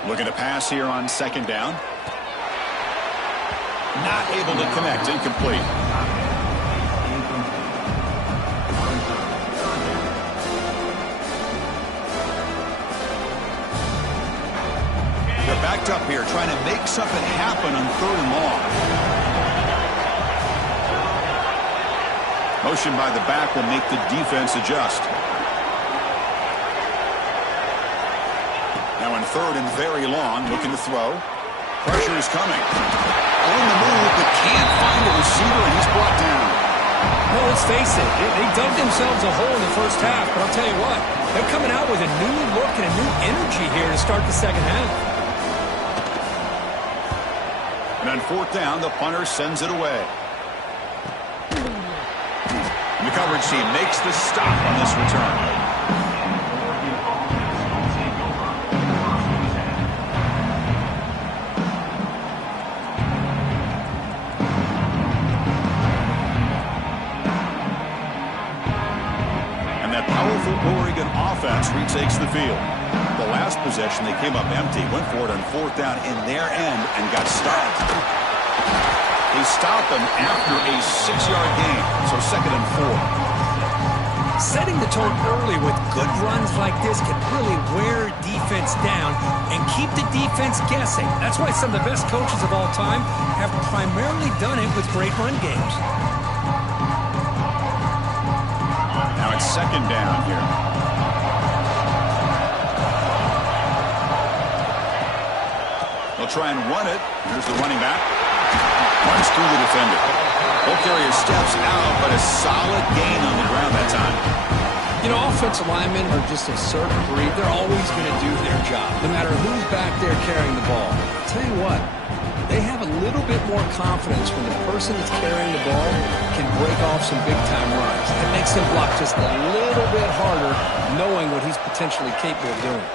Looking to pass here on 2nd down. Not able to connect. Incomplete. They're backed up here trying to make something happen on 3rd and long. Motion by the back will make the defense adjust. Now in 3rd and very long, looking to throw. Pressure is coming. On the move, but can't find a receiver, and he's brought down. Well, let's face it, they dug themselves a hole in the first half, but I'll tell you what, they're coming out with a new look and a new energy here to start the second half. And on fourth down, the punter sends it away. And the coverage team makes the stop on this return. Oregon offense retakes the field. The last possession, they came up empty, went for it on fourth down in their end and got stopped. They stopped them after a 6-yard gain, so 2nd and 4. Setting the tone early with good runs like this can really wear defense down and keep the defense guessing. That's why some of the best coaches of all time have primarily done it with great run games. Now it's 2nd down here. They'll try and run it. Here's the running back. Runs through the defender. Ball carrier steps out, but a solid gain on the ground that time. You know, offensive linemen are just a certain breed. They're always going to do their job, no matter who's back there carrying the ball. I'll tell you what, they have a little bit more confidence when the person that's carrying the ball can break off some big-time runs. It makes them block just a little bit harder, knowing what he's potentially capable of doing.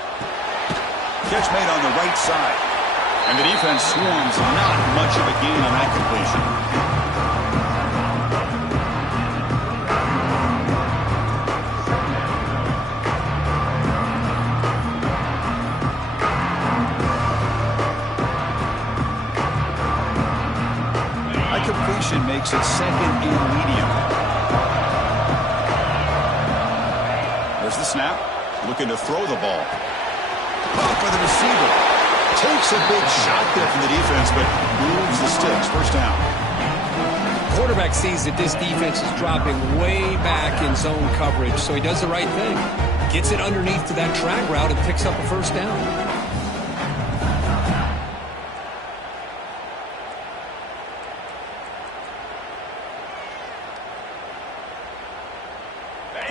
Catch made on the right side. And the defense swarms not much of a gain on that completion. That completion makes it 2nd and medium. There's the snap. Looking to throw the ball. Caught by the receiver. Takes a big shot there from the defense, but moves the sticks. First down. Quarterback sees that this defense is dropping way back in zone coverage, so he does the right thing. Gets it underneath to that drag route and picks up a first down.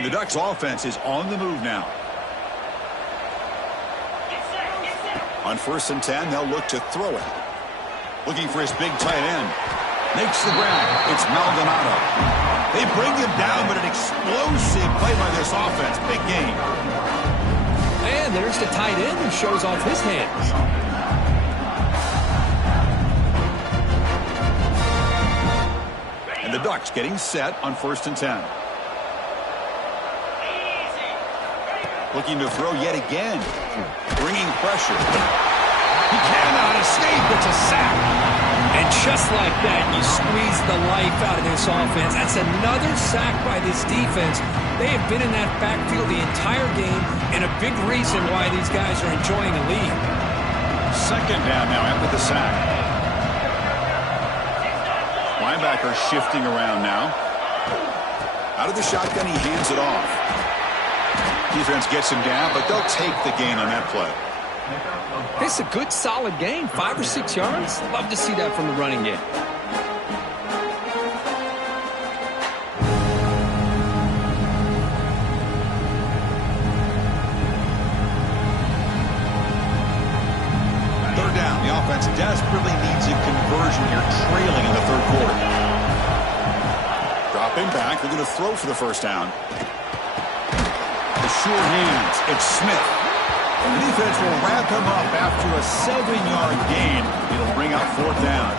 The Ducks offense is on the move now. On 1st and 10, they'll look to throw it. Looking for his big tight end. Makes the grab. It's Maldonado. They bring him down, but an explosive play by this offense. Big game. And there's the tight end who shows off his hands. And the Ducks getting set on 1st and 10. Looking to throw yet again. Bringing pressure. He cannot escape. It's a sack. And just like that, you squeeze the life out of this offense. That's another sack by this defense. They have been in that backfield the entire game, and a big reason why these guys are enjoying the lead. 2nd down now after the sack. Linebacker shifting around now. Out of the shotgun, he hands it off. Defense gets him down, but they'll take the gain on that play. It's a good, solid game. 5 or 6 yards. Love to see that from the running game. Third down. The offense desperately needs a conversion here, trailing in the 3rd quarter. Dropping back. They're going to throw for the first down. Sure hands. It's Smith. And the defense will wrap him up after a 7-yard gain. It'll bring up 4th down.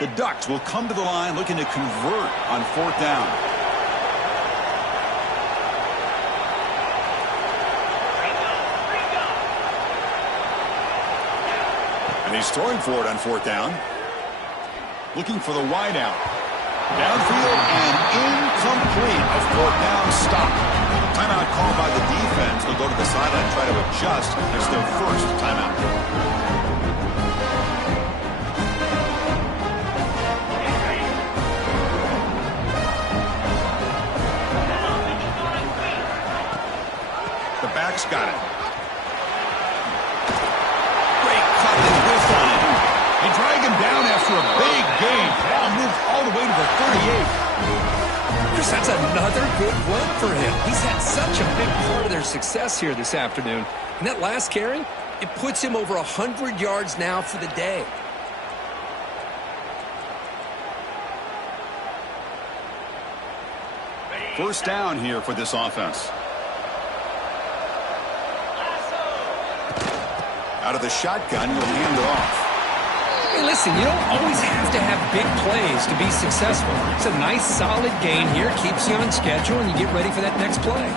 The Ducks will come to the line looking to convert on 4th down. And he's throwing for it on 4th down. Looking for the wide out. Downfield and incomplete. A 4th down stop. Timeout called by the defense. They'll go to the sideline and try to adjust. It's their first timeout. The back's got it. Great cut and whiff on it. They drag him down after a big gain. Ball moved all the way to the 38. Chris, that's another good run for him. He's had such a big part of their success here this afternoon. And that last carry, it puts him over 100 yards now for the day. First down here for this offense. Out of the shotgun, he'll hand it off. Hey, listen, you don't always have to have big plays to be successful. It's a nice, solid gain here. Keeps you on schedule, and you get ready for that next play.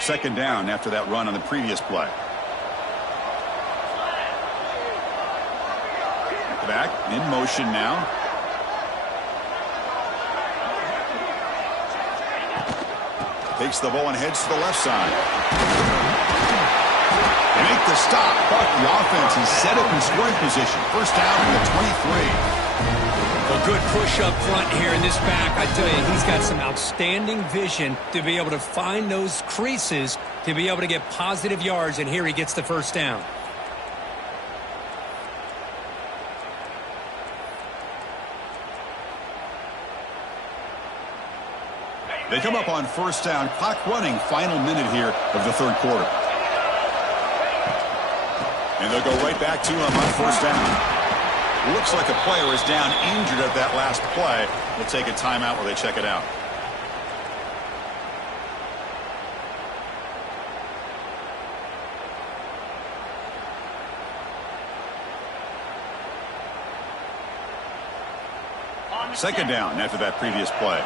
Second down after that run on the previous play. Back in motion now. Takes the ball and heads to the left side. They make the stop, but the offense is set up in scoring position. First down at the 23. A good push up front here in this back. I tell you, he's got some outstanding vision to be able to find those creases to be able to get positive yards, and here he gets the first down. They come up on first down, clock running, final minute here of the third quarter. And they'll go right back to him on first down. Looks like a player is down injured at that last play. They'll take a timeout while they check it out. Second down after that previous play.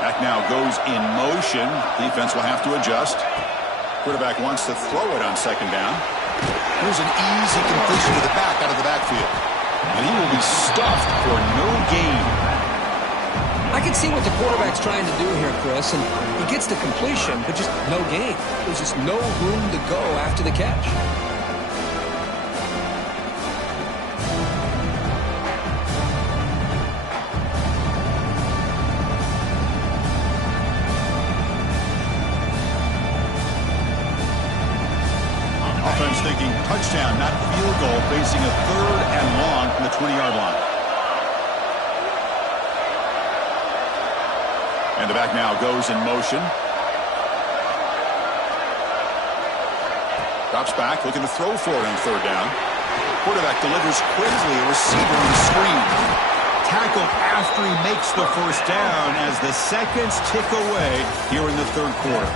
Back now goes in motion. Defense will have to adjust. Quarterback wants to throw it on second down. Here's an easy completion to the back out of the backfield. And he will be stuffed for no gain. I can see what the quarterback's trying to do here, Chris, and he gets the completion, but just no gain. There's just no room to go after the catch. Offense thinking touchdown, not field goal, facing a third and long from the 20-yard line. And the back now goes in motion. Drops back, looking to throw for it on third down. Quarterback delivers quickly, a receiver on the screen. Tackled after he makes the first down as the seconds tick away here in the third quarter.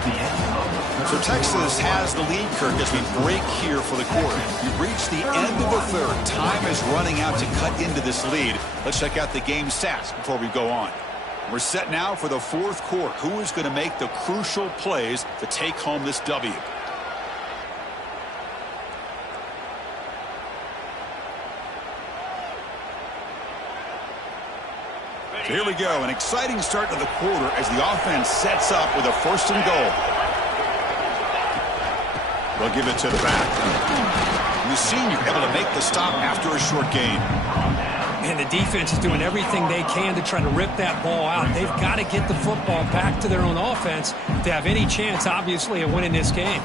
So Texas has the lead, Kirk, as we break here for the quarter. We've reached the end of the third. Time is running out to cut into this lead. Let's check out the game stats before we go on. We're set now for the fourth quarter. Who is going to make the crucial plays to take home this W? So here we go. An exciting start to the quarter as the offense sets up with a first and goal. They'll give it to the back. The senior able to make the stop after a short gain. And the defense is doing everything they can to try to rip that ball out. They've got to get the football back to their own offense to have any chance, obviously, of winning this game.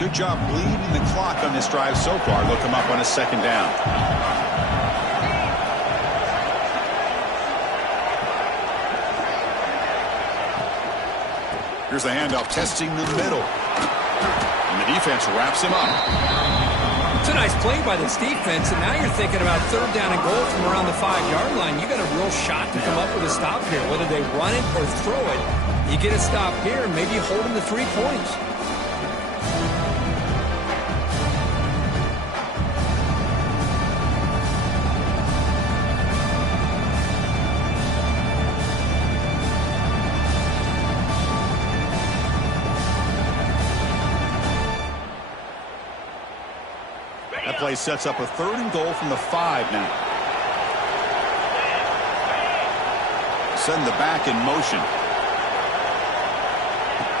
Good job bleeding the clock on this drive so far. They'll come up on a second down. Here's the handoff, testing the middle. And the defense wraps him up. It's a nice play by this defense, and now you're thinking about third down and goal from around the 5-yard line. You got a real shot to come up with a stop here. Whether they run it or throw it, you get a stop here, and maybe you hold them to 3 points. That play sets up a 3rd and goal from the 5 now. Send the back in motion.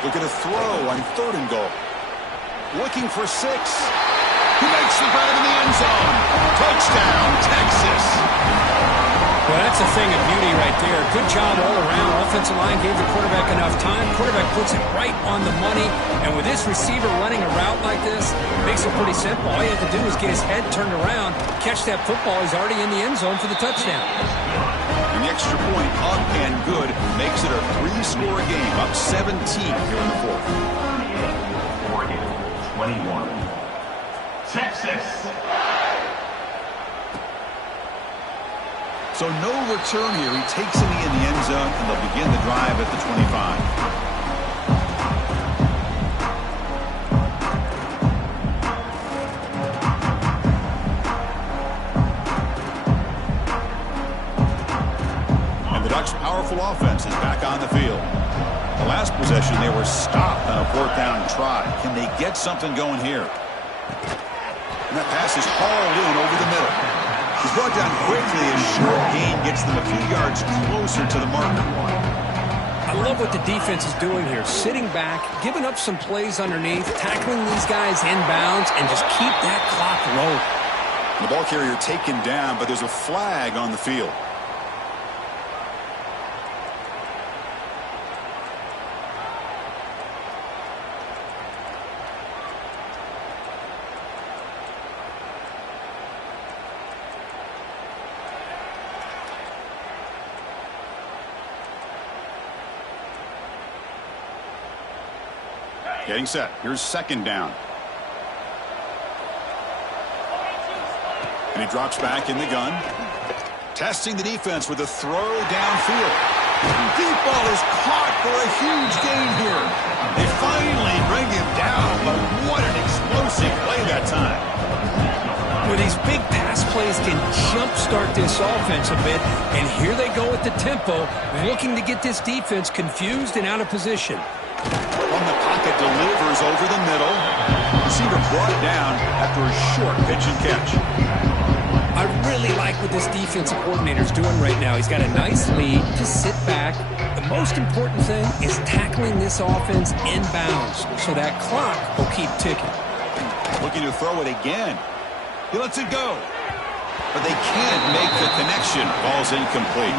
Look at a throw on 3rd and goal. Looking for 6. He makes the grab in the end zone. Touchdown, Texas. Well, that's a thing of beauty right there. Good job all around. Offensive line gave the quarterback enough time. Quarterback puts it right on the money. And with this receiver running a route like this, it makes it pretty simple. All you have to do is get his head turned around, catch that football. He's already in the end zone for the touchdown. And the extra point up and good makes it a 3-score game, up 17 here in the 4th. Oregon, 21. Texas. So no return here. He takes it in the end zone, and they'll begin the drive at the 25. And the Ducks' powerful offense is back on the field. The last possession, they were stopped on a 4th down try. Can they get something going here? And that pass is hauled in over the middle. He's brought down quickly. A short gain gets them a few yards closer to the marker. I love what the defense is doing here. Sitting back, giving up some plays underneath, tackling these guys inbounds, and just keep that clock low. The ball carrier taken down, but there's a flag on the field. Getting set. Here's 2nd down. And he drops back in the gun. Testing the defense with a throw downfield. Deep ball is caught for a huge gain here. They finally bring him down, but what an explosive play that time. Well, these big pass plays can jumpstart this offense a bit, and here they go at the tempo, looking to get this defense confused and out of position. From the pocket, delivers over the middle. Receiver brought down after a short pitch and catch. I really like what this defensive coordinator is doing right now. He's got a nice lead to sit back. The most important thing is tackling this offense inbounds so that clock will keep ticking. Looking to throw it again. He lets it go. But they can't make the connection. Ball's incomplete.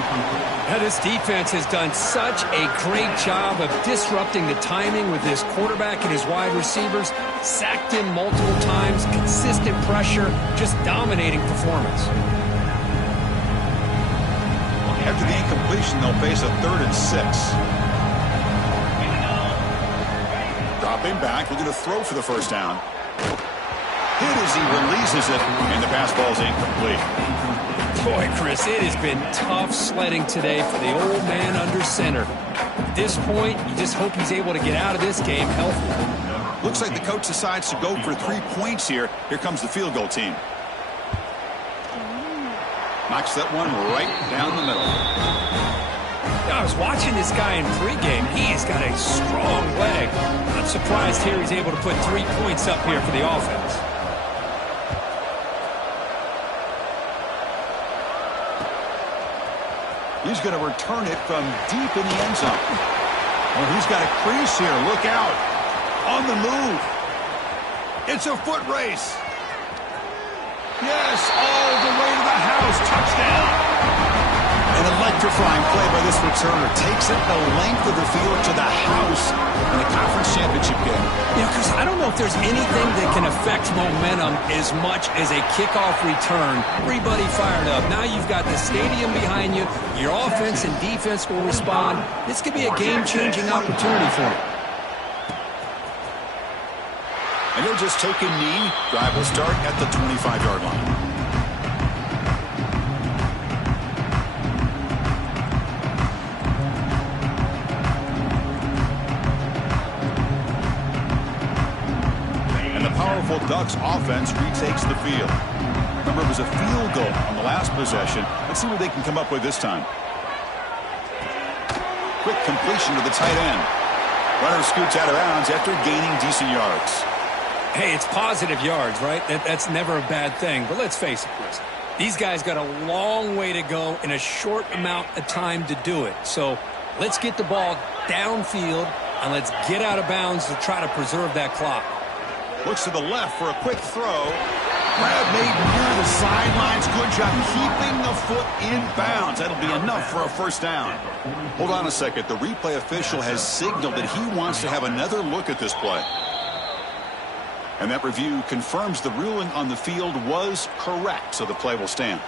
Now, this defense has done such a great job of disrupting the timing with this quarterback and his wide receivers. Sacked him multiple times, consistent pressure, just dominating performance. After the incompletion, they'll face a 3rd and 6. Dropping back, looking to throw for the 1st down. Hit as he releases it, and the pass ball's incomplete. Boy, Chris, it has been tough sledding today for the old man under center. At this point, you just hope he's able to get out of this game healthy. Looks like the coach decides to go for 3 points here. Here comes the field goal team. Knocks that one right down the middle. I was watching this guy in pregame. He's got a strong leg. I'm surprised here he's able to put 3 points up here for the offense. He's going to return it from deep in the end zone. Well, he's got a crease here. Look out. On the move. It's a foot race. Yes, all the way to the house. Touchdown. An electrifying play by this returner. Takes it the length of the field to the house in the conference championship game. Yeah, because I don't know if there's anything that can affect momentum as much as a kickoff return. Everybody fired up. Now you've got the stadium behind you. Your offense and defense will respond. This could be a game-changing opportunity for you. And he'll just take a knee. Drive will start at the 25-yard line. Powerful Ducks offense retakes the field. Remember, it was a field goal on the last possession. Let's see what they can come up with this time. Quick completion to the tight end. Runner scoots out of bounds after gaining decent yards. Hey, it's positive yards, right? That's never a bad thing. But let's face it, Chris. These guys got a long way to go in a short amount of time to do it. So let's get the ball downfield and let's get out of bounds to try to preserve that clock. Looks to the left for a quick throw. Grab made near the sidelines. Good job keeping the foot in bounds. That'll be enough for a first down. Hold on a second. The replay official has signaled that he wants to have another look at this play. And that review confirms the ruling on the field was correct, so the play will stand.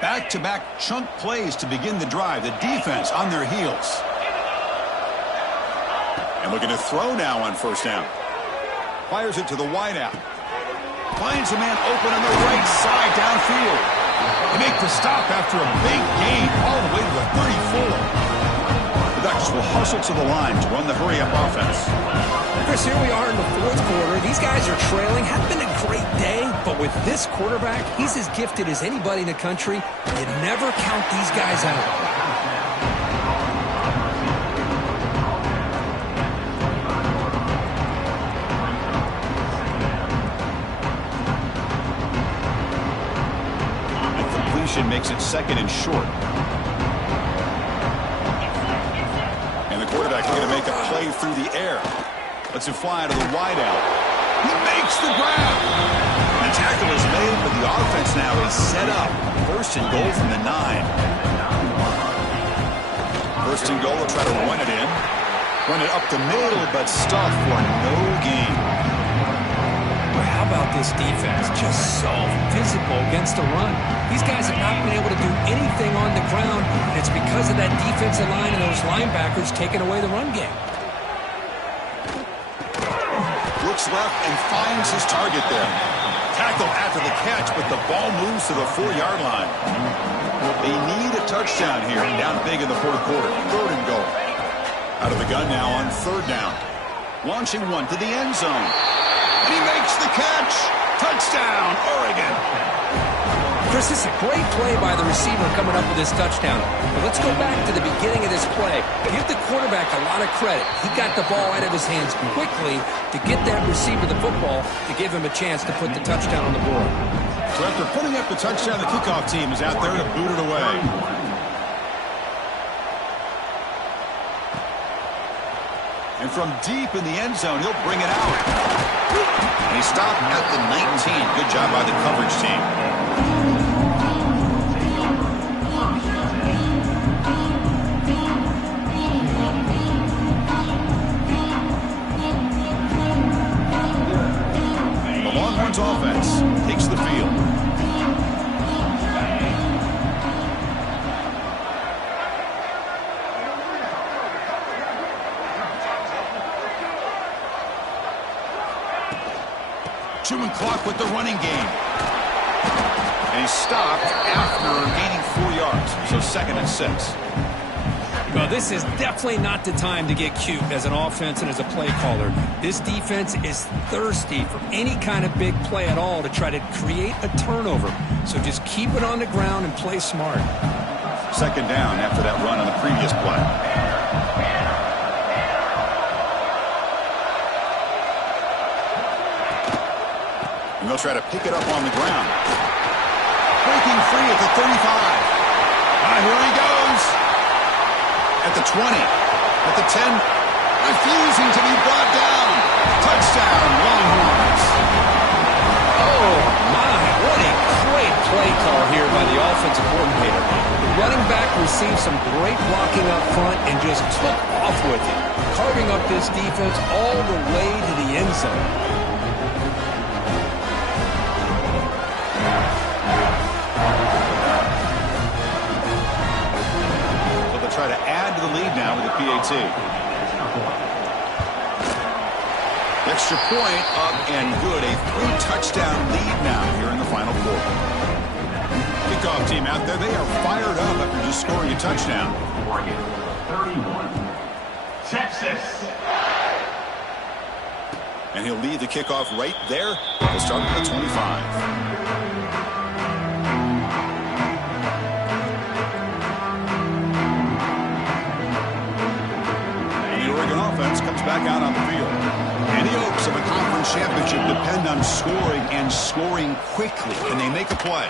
Back-to-back chunk plays to begin the drive. The defense on their heels. And looking to throw now on first down. Fires it to the wideout. Finds a man open on the right side downfield. They make the stop after a big gain all the way to the 34. The Ducks will hustle to the line to run the hurry-up offense. Chris, here we are in the fourth quarter. These guys are trailing. Hasn't been a great day, but with this quarterback, he's as gifted as anybody in the country. You never count these guys out. The completion makes it second and short. And the quarterback is going to make a play through the air. Lets him fly to the wideout. He makes the grab. The tackle is made, but the offense now is set up. First and goal from the 9. First and goal, they'll try to run it in. Run it up the middle, but stop for no gain. Well, how about this defense? Just so physical against the run. These guys have not been able to do anything on the ground, and it's because of that defensive line and those linebackers taking away the run game. Looks left and finds his target there. Tackle after the catch, but the ball moves to the 4-yard line. They need a touchdown here, down big in the fourth quarter. Third and goal. Out of the gun now on third down. Launching one to the end zone. And he makes the catch. Touchdown, Oregon. Chris, this is a great play by the receiver coming up with this touchdown. But let's go back to the beginning of this play. Give the quarterback a lot of credit. He got the ball out of his hands quickly to get that receiver the football to give him a chance to put the touchdown on the board. So after putting up the touchdown, the kickoff team is out there to boot it away. And from deep in the end zone, he'll bring it out. And he stopped at the 19. Good job by the coverage team. The Longhorns offense takes the field. Chewing clock with the running game. And he stopped after gaining 4 yards. So second and 6. Well, this is definitely not the time to get cute as an offense and as a play caller. This defense is thirsty for any kind of big play at all to try to create a turnover. So just keep it on the ground and play smart. Second down after that run on the previous play. And they'll try to pick it up on the ground. Breaking free at the 35. Here he goes. At the 20. At the 10. Refusing to be brought down. Touchdown, Longhorns. Oh, my. What a great play call here by the offensive coordinator. The running back received some great blocking up front and just took off with it, carving up this defense all the way to the end zone. add to the lead now with the PAT. Extra point up and good. A 3-touchdown lead now here in the final quarter. Kickoff team out there. They are fired up after just scoring a touchdown. Oregon, 31. Texas. And he'll lead the kickoff right there. We'll start with the 25. Offense comes back out on the field. And the hopes of a conference championship depend on scoring and scoring quickly. Can they make a play?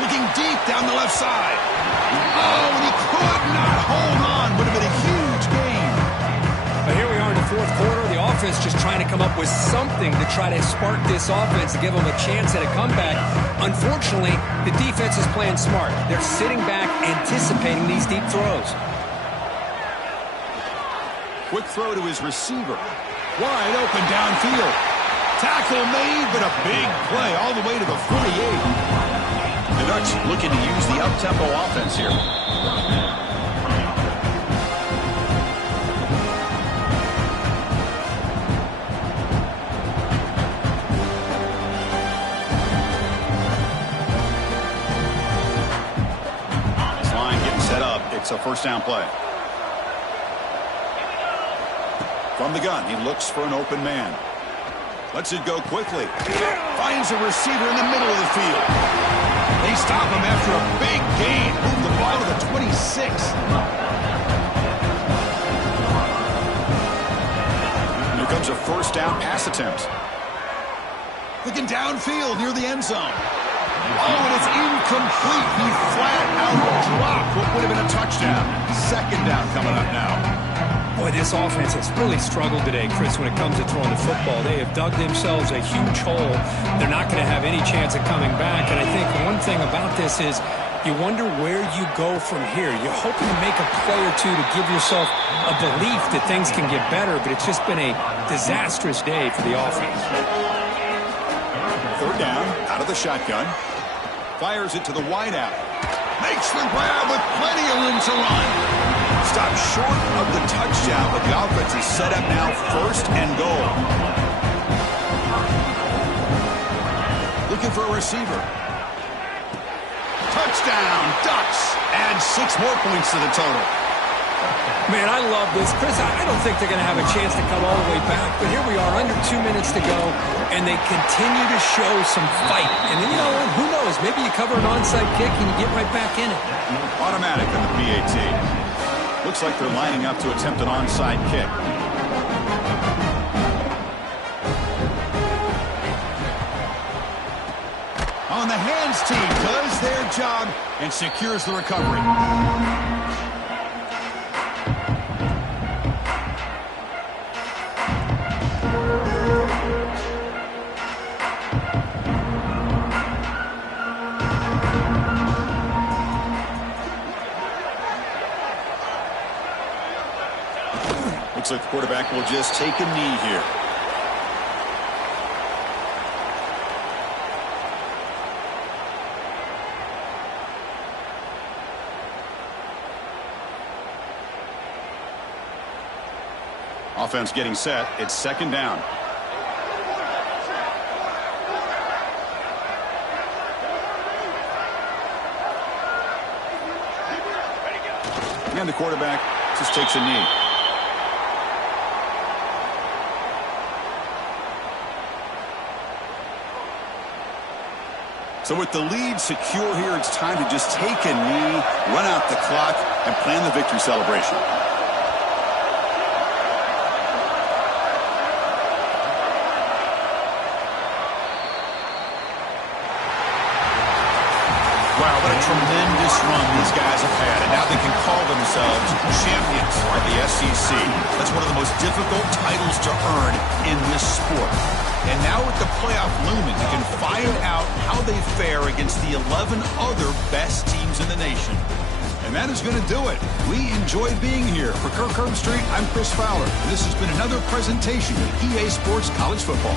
Looking deep down the left side. Oh, and he could not hold on. Would have been a huge gain. But here we are in the fourth quarter. The offense just trying to come up with something to try to spark this offense to give them a chance at a comeback. Unfortunately, the defense is playing smart. They're sitting back, anticipating these deep throws. Quick throw to his receiver. Wide open downfield. Tackle made, but a big play all the way to the 48. The Ducks looking to use the up-tempo offense here. This line getting set up. It's a first down play. From the gun, he looks for an open man. Lets it go quickly. Finds a receiver in the middle of the field. They stop him after a big gain. Move the ball to the 26. Here comes a first down pass attempt. Looking downfield near the end zone. Oh, and it's incomplete. He flat out dropped what would have been a touchdown. Second down coming up now. Boy, this offense has really struggled today, Chris, when it comes to throwing the football. They have dug themselves a huge hole. They're not going to have any chance of coming back. And I think one thing about this is you wonder where you go from here. You're hoping to make a play or two to give yourself a belief that things can get better, but it's just been a disastrous day for the offense. Third down, out of the shotgun. Fires it to the wideout. Makes the grab with plenty of room to run. Stopped short of the touchdown, but the offense is set up now first and goal. Looking for a receiver. Touchdown, Ducks. Add 6 more points to the total. Man, I love this. Chris, I don't think they're going to have a chance to come all the way back, but here we are, under 2 minutes to go, and they continue to show some fight. And then, you know, who knows, maybe you cover an onside kick and you get right back in it. Automatic on the PAT. Looks like they're lining up to attempt an onside kick. On the hands team does their job and secures the recovery. Looks like the quarterback will just take a knee here. Offense getting set. It's second down. And the quarterback just takes a knee. So with the lead secure here, it's time to just take a knee, run out the clock, and plan the victory celebration. Wow, what a tremendous run these guys have had, and now they can call themselves champions of the SEC. That's one of the most difficult titles to earn in this sport. And now with the playoff looming, you can find out how they fare against the 11 other best teams in the nation. And that is going to do it. We enjoyed being here. For Kirk Herbstreit, I'm Chris Fowler. This has been another presentation of EA Sports College Football.